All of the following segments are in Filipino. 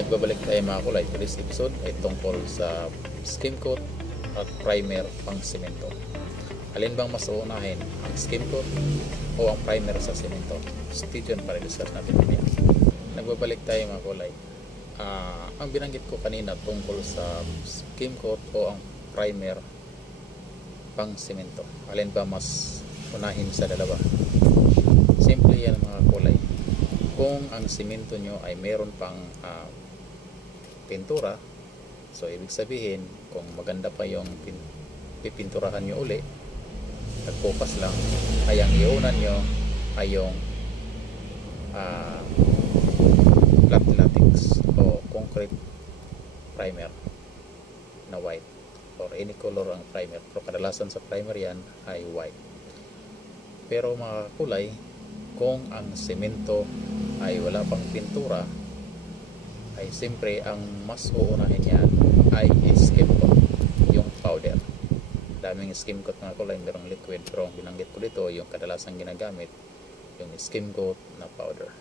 Nagbabalik tayo mga kulay. Today's episode ay tungkol sa skim coat at primer pang semento. Alin bang mas uunahin, ang skim coat o ang primer sa semento? Stay tuned para discuss natin ito. Nagbabalik tayo mga kulay. Ang binanggit ko kanina tungkol sa skim coat o ang primer pang semento, alin ba mas unahin sa dalawa? Simple yan mga kulay. Kung ang semento nyo ay meron pang pintura, so ibig sabihin kung maganda pa yung pipinturahan nyo uli, nagfocus lang, ay ang iunan nyo ay yung flat latex o concrete primer na white or any color ang primer, pero kadalasan sa primer yan ay white. Pero mga kulay, kung ang semento ay wala pang pintura, ay siyempre ang mas uunahin yan ay skim coat, yung powder. Daming skim coat mga kulay, merong liquid, pero ang binanggit ko dito yung kadalasang ginagamit, yung skim coat na powder.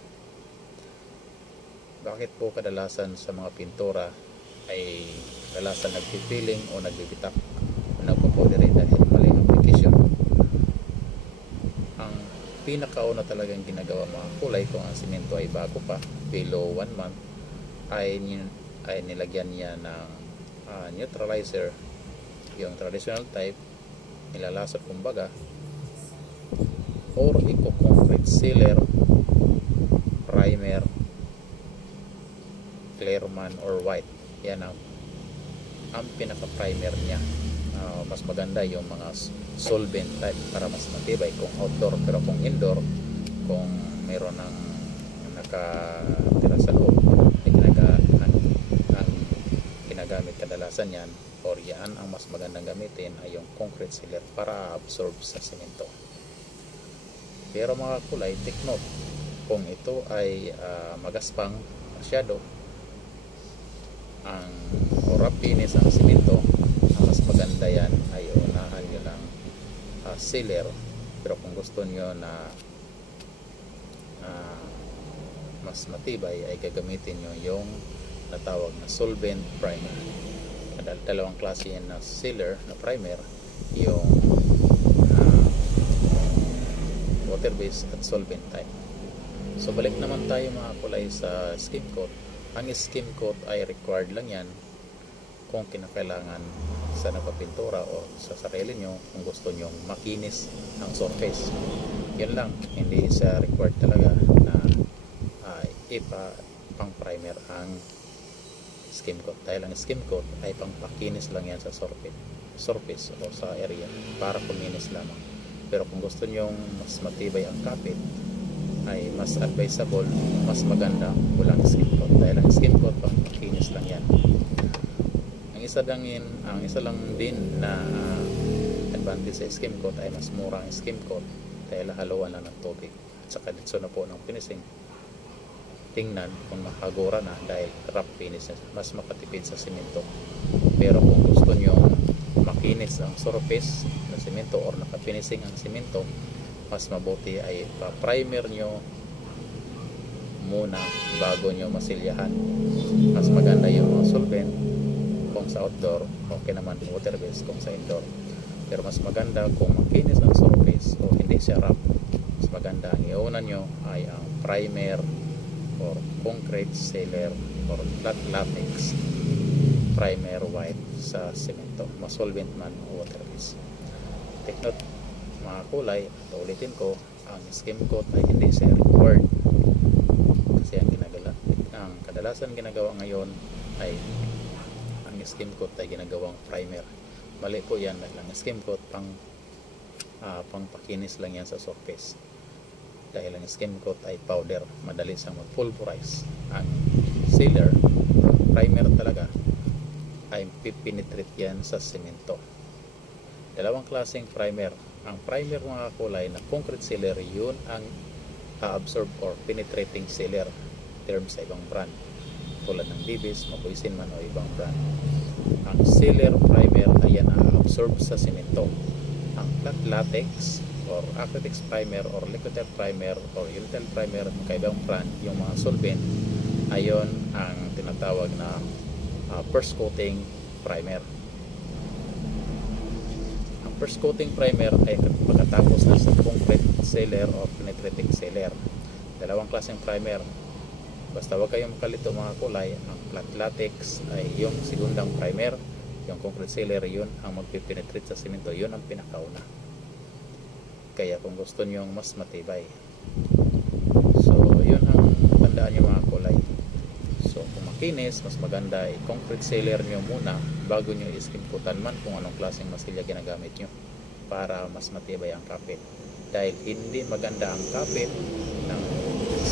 Bakit po kadalasan sa mga pintura ay kadalasan nagpipiling o nagbibitak o nagpo-powder dahil maling application? Ang pinakauna talagang ginagawa mga kulay kung ang semento ay bago pa, below 1 month, ay nilagyan niya ng neutralizer, yung traditional type, nilalasot kumbaga, or concrete sealer, primer, Clearman or white. Yan ang pinaka primer niya. Mas maganda yung mga solvent type para mas matibay kung outdoor, pero kung indoor, kung meron ng nakatira sa loob, ang ginagamit kadalasan yan, or yan ang mas magandang gamitin ay yung concrete sealer para absorb sa semento. Pero mga kulay, take note, kung ito ay magaspang masyado o rapinis ang semento, ang mas maganda yan ay unahan nyo ng sealer. Pero kung gusto nyo na mas matibay, ay gagamitin nyo yung natawag na solvent primer. Dalawang klase yan na sealer na primer, yung water based at solvent type. So balik naman tayo mga kulay sa skim coat. Ang skim coat ay required lang yan kung kinakailangan sa nagpapintura o sa sarili nyo, kung gusto nyo makinis ang surface. Yun lang, hindi sa required talaga na pang primer ang skim coat, dahil ang skim coat ay pang pakinis lang yan sa surface o sa area para kuminis lamang. Pero kung gusto nyo mas matibay ang kapit, ay mas advisable, mas maganda walang skim coat, dahil ang skim coat pang pakinis lang yan. Ang isa lang din na advantage sa skim coat ay mas mura ang skim coat dahil haluan lang ng tubig, at saka dito na po ng finishing. Tingnan kung makagura na dahil rough finish na, mas makatipid sa semento. Pero kung gusto nyo makinis ang surface ng semento or nakafinishing ang semento, mas mabuti ay pa-primer nyo muna bago nyo masilyahan. Mas maganda yung mga solvent kung sa outdoor, okay naman yung water based kung sa indoor. Pero mas maganda kung makinis ang surface o hindi siya rough, mas maganda ang iunan nyo ay ang primer or concrete sealer or flat latex primer white sa semento, mas solvent man o water based. Take note mga kulay, at ulitin ko, ang skim coat ay hindi siya required, kasi ang kadalasan ginagawa ngayon ay ang skim coat ay ginagawang primer. Mali po yan, dahil ang skim coat pang pakinis lang yan sa surface, dahil ang skim coat ay powder, madali siyang mag-pulverize. Ang sealer, primer talaga, ay pipenetrate yan sa semento. Dalawang klaseng primer. Ang primer mga kulay na concrete sealer, yun ang absorb or penetrating sealer term sa ibang brand, tulad ng Divis, Mabuisin man o ibang brand. Ang sealer primer ay yan ang absorb sa semento. Ang flat latex or acrylic primer or liquid primer or Ultel primer, magkaibang brand, yung mga solvent, ayon ang tinatawag tinatawag na first coating primer. Ang first coating primer ay pagkatapos na sa concrete sealer o penetrating sealer. Dalawang klaseng primer. Basta huwag kayong makalito mga kulay. Ang flat latex ay yung segundang primer. Yung concrete sealer, yun ang magpipenetrate sa simento. Yun ang pinakauna. Kaya kung gusto nyo mas matibay, so yun ang tandaan nyo mga kulay. So kung makinis, mas maganda ay concrete sealer nyo muna bago nyo iskimputan man kung anong klaseng masilya ginagamit nyo para mas matibay ang kapit. Dahil hindi maganda ang kapit ng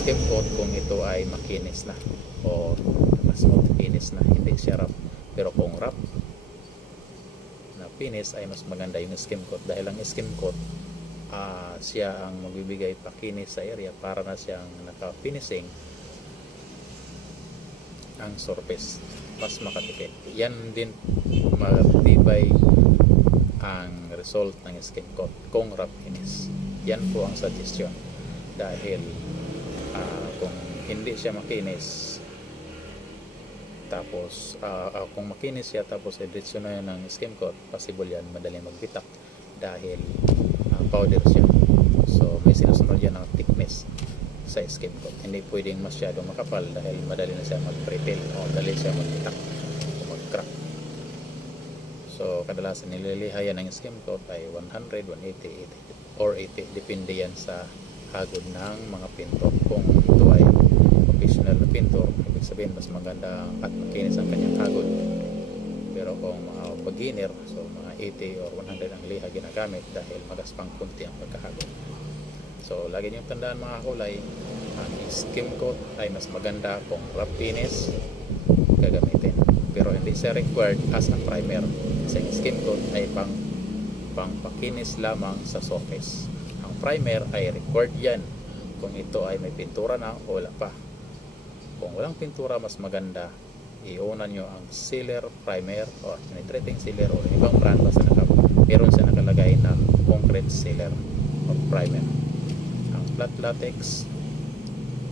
skim coat kung ito ay makinis na o mas finish na, hindi siya wrap. Pero kung wrap na finish ay mas maganda yung skim coat, dahil ang skim coat siya ang magbibigay pakinis sa area para na siyang naka-finishing ang surface, mas makatipid. Yan din matibay ang result ng skim coat kung wrap finish. Yan po ang suggestion, dahil kung hindi siya makinis tapos kung makinis siya tapos editsyon na yan ng skim coat, possible yan madaling magbitak dahil powder siya. So may sinusunod yan ng thickness sa skim coat. Hindi pwedeng masyadong makapal dahil madali na siya mag-brittle o madali siya magbitak o mag-crack. So kadalasan nililihayan ng skim coat ay 100, 180, 80 or 80, depende yan sa hagod ng mga pintor. Kung ito ay professional na pintor, ibig sabihin mas maganda at makinis ang kanyang hagod. Pero kung mga beginner, so mga 80 or 100 ang liha ginagamit dahil magaspang kunti ang pagkahagod. So lagi niyong tandaan mga kulay, ang skim coat ay mas maganda kung wrap finish gagamitin, pero hindi siya required as a primer kasi ang skim coat ay pang pakinis lamang sa surface. Ang primer ay required yan kung ito ay may pintura na o wala pa. Kung walang pintura, mas maganda iunan nyo ang sealer primer o penetrating sealer o ibang brand basta meron siya nakalagay na concrete sealer o primer. Ang flat latex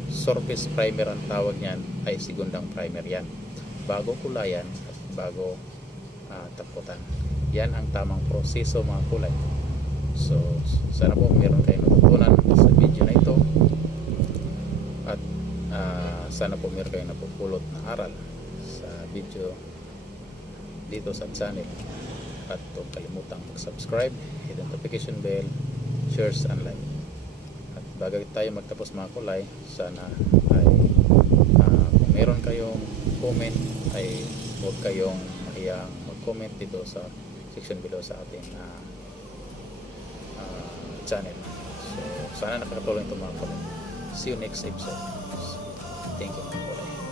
surface primer ang tawag niyan ay segundang primer yan, bago kulayan at bago taputan. Yan ang tamang proseso mga kulay. So sana po meron kayong natutunan sa video na ito at sana po meron kayong napupulot na aral sa video dito sa channel. At huwag kalimutang mag-subscribe, hit notification bell, shares and like. At bago tayo magtapos mga kulay, sana ay kung meron kayong comment ay huwag kayong mahiyang mag-comment dito sa section below sa ating channel. So sana nakakatulong ito mga comment. See you next episode. Thank you mga kulay.